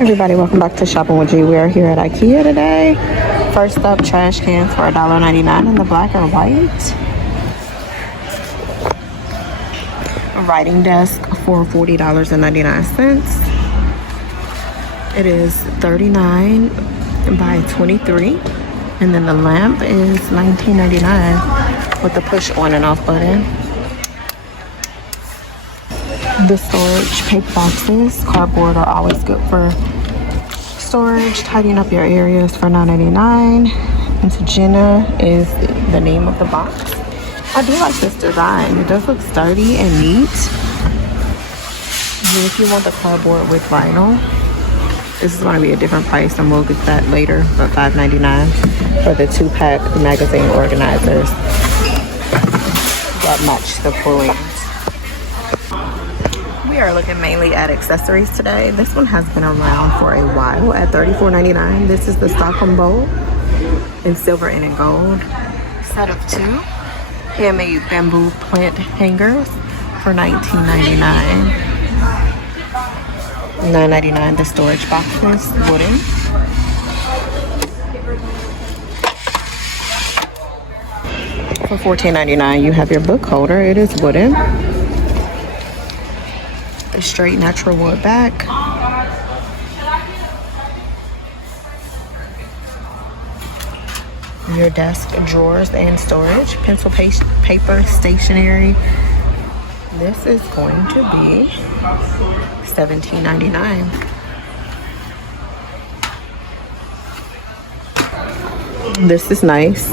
Everybody, welcome back to Shopping with G. We are here at Ikea today. First up, trash cans for $1.99 in the black or white. A writing desk for $40.99. It is 39 by 23. And then the lamp is $19.99 with the push on and off button. The storage paper boxes, cardboard are always good for storage. Tidying up your areas for $9.99. And Jenna is the name of the box. I do like this design. It does look sturdy and neat. And if you want the cardboard with vinyl, this is going to be a different price, and we'll get that later, but $5.99 for the 2-pack magazine organizers that match the pullings. We are looking mainly at accessories today. This one has been around for a while at $34.99. This is the Stockholm bowl in silver and in gold. Set of 2 handmade bamboo plant hangers for $19.99. $9.99 the storage boxes, wooden. For $14.99 you have your book holder. It is wooden. A straight natural wood back. Your desk drawers and storage. Pencil paper stationery. This is going to be $17.99. This is nice.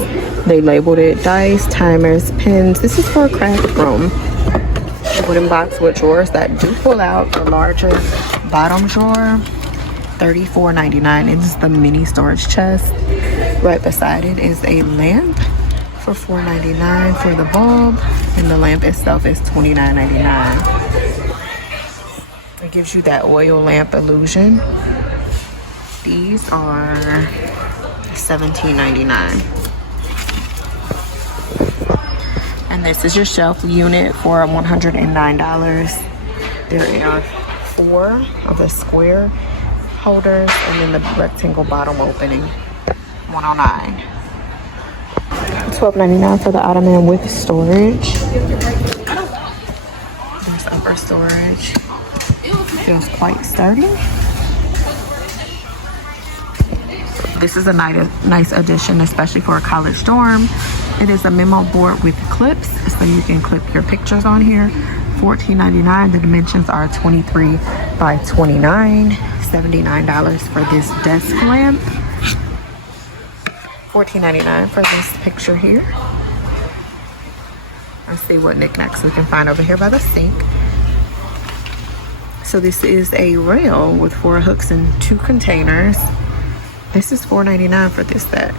They labeled it dice, timers, pens. This is for a craft room. A wooden box with drawers that do pull out. The larger bottom drawer, $34.99. It is the mini storage chest. Right beside it is a lamp for $4.99 for the bulb, and the lamp itself is $29.99. It gives you that oil lamp illusion. These are $17.99. And this is your shelf unit for $109. There are 4 of the square holders and then the rectangle bottom opening, $109. $12.99 for the ottoman with storage. There's upper storage. Feels quite sturdy. This is a nice addition, especially for a college dorm. It is a memo board with clips, so you can clip your pictures on here. $14.99. The dimensions are 23 by 29. $79 for this desk lamp. $14.99 for this picture here. Let's see what knickknacks we can find over here by the sink. So this is a rail with 4 hooks and 2 containers. This is $4.99 for this set.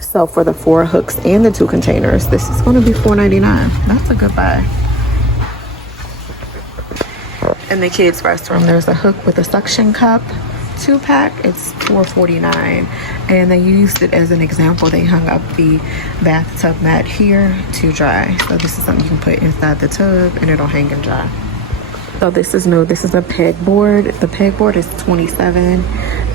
So for the 4 hooks and the 2 containers, this is going to be $4.99. That's a good buy. In the kids' restroom, there's a hook with a suction cup. 2-pack, it's $4.49, and they used it as an example. They hung up the bathtub mat here to dry. So this is something you can put inside the tub and it'll hang and dry. So this is new. This is a pegboard. The pegboard is $27.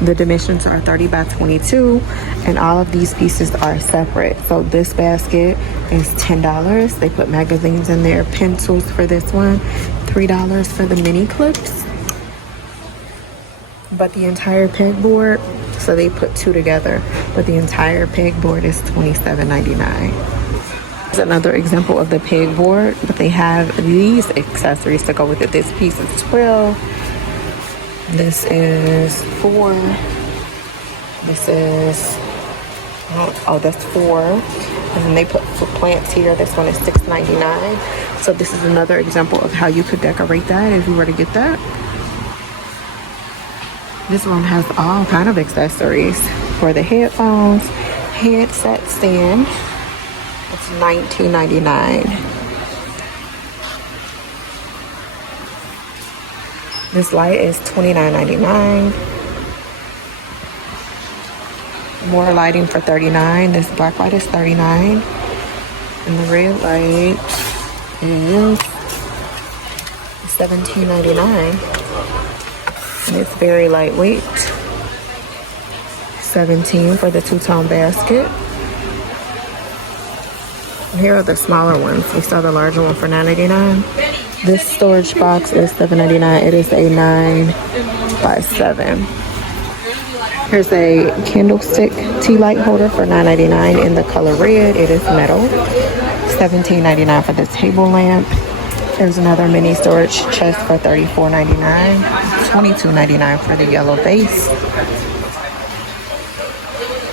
The dimensions are 30 by 22, and all of these pieces are separate. So this basket is $10. They put magazines in there. Pencils for this one, $3 for the mini clips. But the entire pegboard, so they put 2 together, but the entire pegboard is $27.99. Here's another example of the pegboard, but they have these accessories to go with it. This piece is $12. This is $4. This is, oh, that's $4. And then they put plants here. This one is $6.99. So this is another example of how you could decorate that if you were to get that. This one has all kind of accessories for the headphones, headset stand. It's $19.99. This light is $29.99. More lighting for $39. This black light is $39. And the red light is $17.99. And it's very lightweight. $17 for the two-tone basket. Here are the smaller ones. We saw the larger one for $9.99. This storage box is $7.99. It is a 9 by 7. Here's a candlestick tea light holder for $9.99 in the color red. It is metal. $17.99 for the table lamp. There's another mini storage chest for $34.99. $22.99 for the yellow base.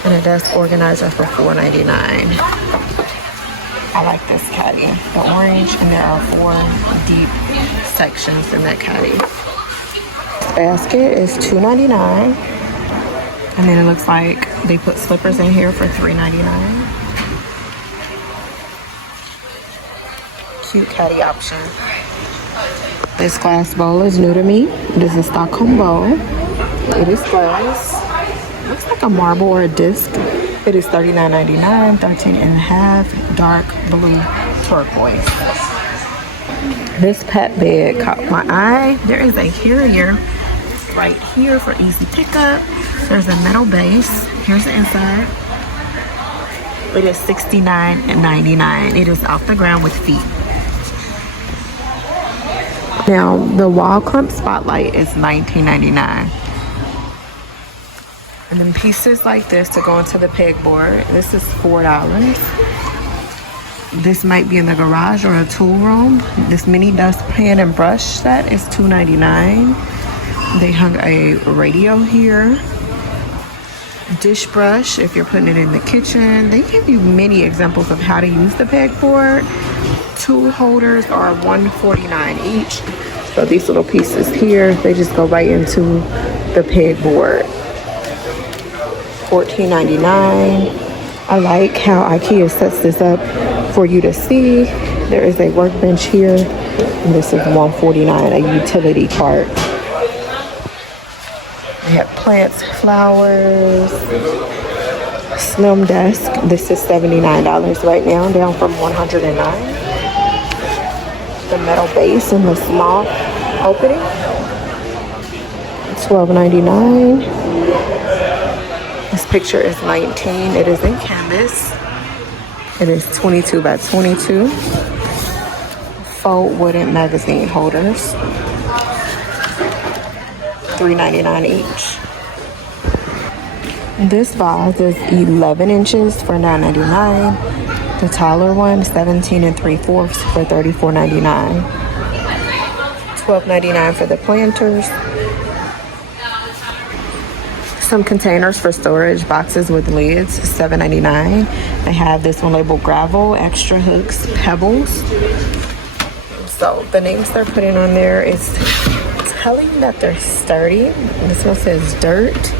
And a desk organizer for $4.99. I like this caddy, the orange, and there are 4 deep sections in that caddy. This basket is $2.99, and then it looks like they put slippers in here for $3.99. Cute caddy option. This glass bowl is new to me. It is a Stockholm bowl. It is glass. Looks like a marble or a disc. It is $39.99, 13.5, dark blue turquoise. This pet bed caught my eye. There is a carrier right here for easy pickup. There's a metal base. Here's the inside. It is $69.99. It is off the ground with feet. Now, the wall clamp spotlight is $19.99. And then pieces like this to go into the pegboard. This is $4. This might be in the garage or a tool room. This mini dustpan and brush set is $2.99. They hung a radio here. Dish brush if you're putting it in the kitchen. They give you many examples of how to use the pegboard. Tool holders are $149 each. So these little pieces here, they just go right into the pegboard. $14.99. I like how Ikea sets this up for you to see. There is a workbench here, and this is $149, a utility cart. They have plants, flowers, slim desk. This is $79 right now, down from $109. The metal base in the small opening, $12.99. This picture is $19. It is in canvas. It is 22 by 22. Faux wooden magazine holders. $3.99 each. This vase is 11 inches for $9.99. The taller one, 17 3/4 for $34.99. $12.99 for the planters. Some containers for storage, boxes with lids, $7.99. They have this one labeled gravel, extra hooks, pebbles. So the names they're putting on there is telling that they're sturdy. This one says dirt.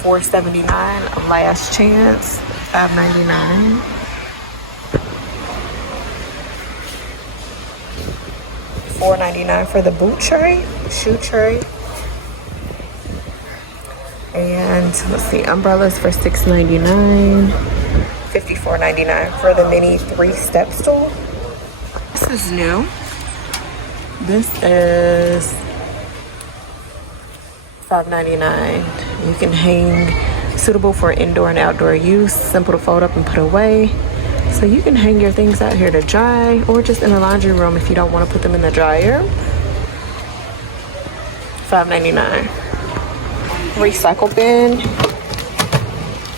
$4.79. Last chance, $5.99. $4.99 for the boot tray, shoe tray. And let's see, umbrellas for $6.99. $54.99 for the mini 3-step stool. This is new. This is $5.99. You can hang, suitable for indoor and outdoor use, simple to fold up and put away. So you can hang your things out here to dry, or just in the laundry room if you don't want to put them in the dryer. $5.99. Recycle bin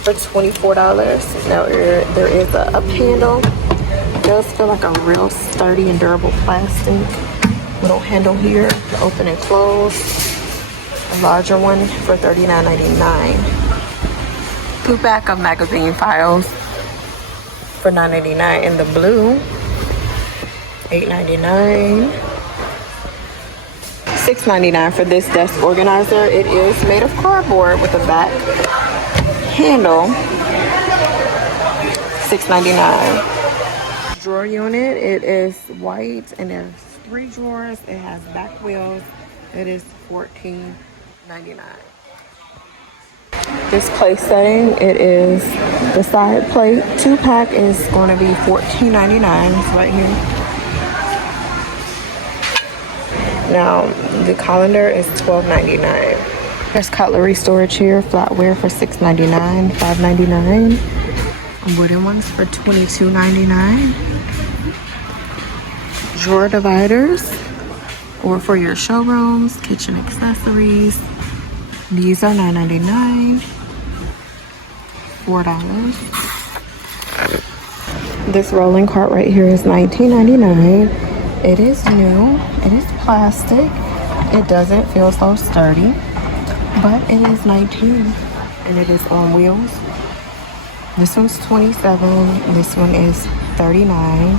for $24. Now there is a up handle. It does feel like a real sturdy and durable plastic. Little handle here to open and close. A larger one for $39.99. 2 pack of magazine files for $9.99 in the blue. $8.99. $6.99 for this desk organizer. It is made of cardboard with a back handle. $6.99. Drawer unit. It is white and there's 3 drawers. It has back wheels. It is $14.99. This place setting, it is the side plate. 2 pack is going to be $14.99. It's right here. Now, the colander is $12.99. There's cutlery storage here, flatware for $6.99, $5.99. Wooden ones for $22.99. Drawer dividers, or for your showrooms, kitchen accessories. These are $9.99, $4. This rolling cart right here is $19.99. It is new. It is plastic. It doesn't feel so sturdy, but it is $19, and it is on wheels. This one's $27. This one is $39.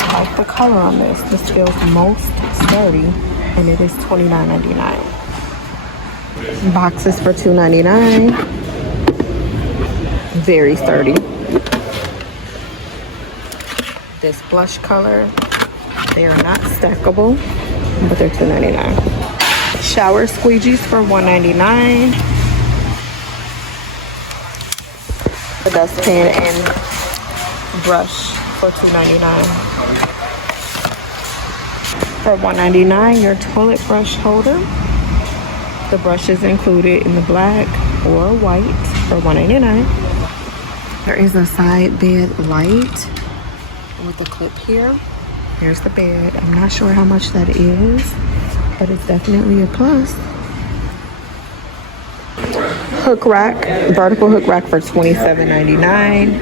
I like the color on this. This feels most sturdy, and it is $29.99. Boxes for $2.99. Very sturdy. This blush color. They are not stackable, but they're $2.99. Shower squeegees for $1.99. The dustpan and brush for $2.99. For $1.99, your toilet brush holder. The brush is included in the black or white for $1.99. There is a side bed light with a clip here. Here's the bed. I'm not sure how much that is, but it's definitely a plus. Hook rack, vertical hook rack for $27.99.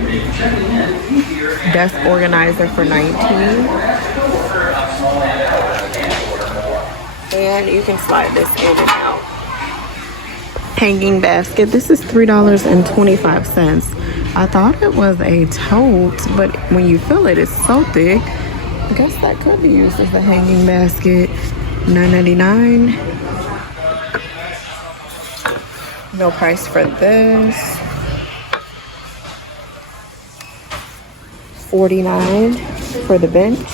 Desk organizer for $19. And you can slide this in and out. Hanging basket. This is $3.25. I thought it was a tote, but when you fill it, it's so thick. I guess that could be used as a hanging basket. $9.99. No price for this. $49 for the bench.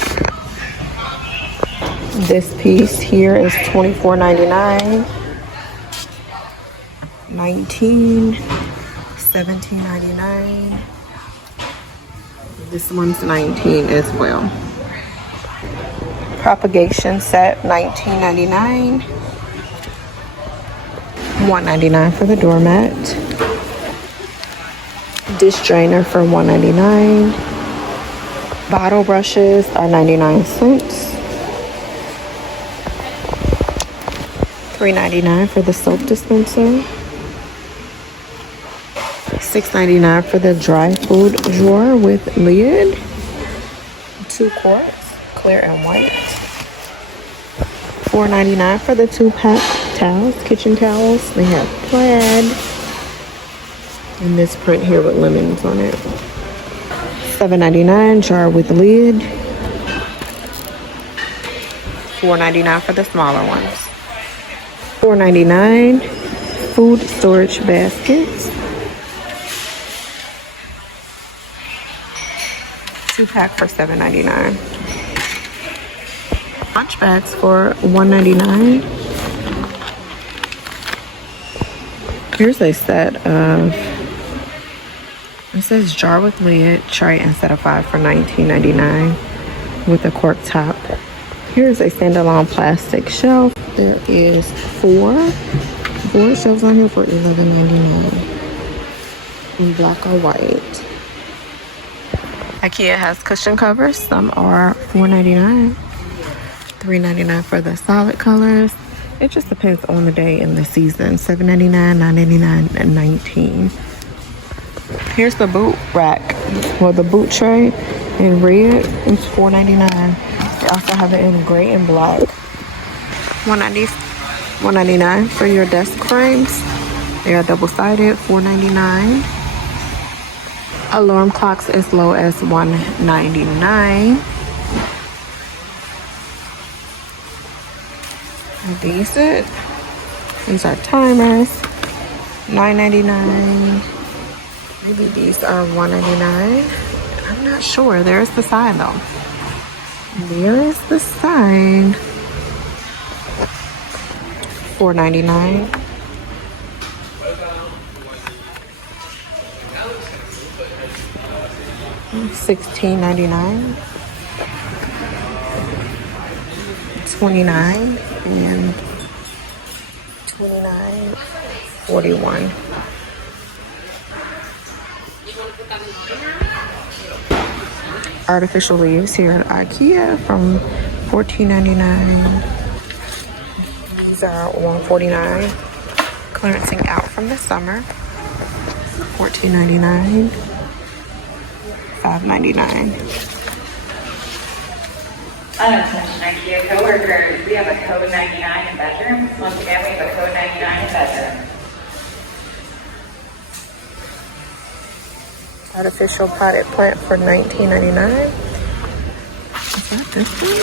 This piece here is $24.99. $19. $17.99. This one's $19 as well. Propagation set, $19.99. $1.99 for the doormat. Dish drainer for $1.99. Bottle brushes are 99 cents. $3.99 for the soap dispenser. $6.99 for the dry food drawer with lid. 2 quarts, clear and white. $4.99 for the 2-pack towels, kitchen towels. They have plaid. And this print here with lemons on it. $7.99 jar with lid. $4.99 for the smaller ones. $4.99 food storage baskets. 2-pack for $7.99. Lunch bags for $1.99. Here's a set of, it says jar with lid, tray and set of 5 for $19.99 with a cork top. Here's a standalone plastic shelf. There is 4 shelves on here for $11.99 in black or white. Ikea has cushion covers. Some are $4.99, $3.99 for the solid colors. It just depends on the day and the season. $7.99, $9.99, and $19. Here's the boot rack, or the boot tray in red. It's $4.99. They also have it in gray and black. $1.99 for your desk frames. They are double-sided, $4.99. Alarm clocks as low as $1.99. These are timers, $9.99. Maybe these are $1.99. I'm not sure. There's the sign though. There is the sign. $4.99. $16.99. $29 and $29.41. Artificial leaves here at Ikea from $14.99. These are $149. Clearancing out from the summer. $14.99. $5.99. Attention IKEA coworkers, we have a code 99 in bedrooms. Once again, we have a code 99 in bedrooms. Artificial potted plant for $19.99. Is that this one?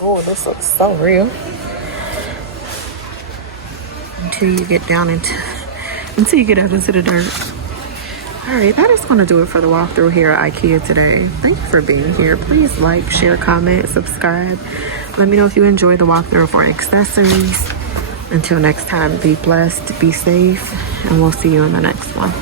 Oh, this looks so real. Until you get out into the dirt. Alright, that is going to do it for the walkthrough here at Ikea today. Thank you for being here. Please like, share, comment, subscribe. Let me know if you enjoyed the walkthrough for accessories. Until next time, be blessed, be safe, and we'll see you in the next one.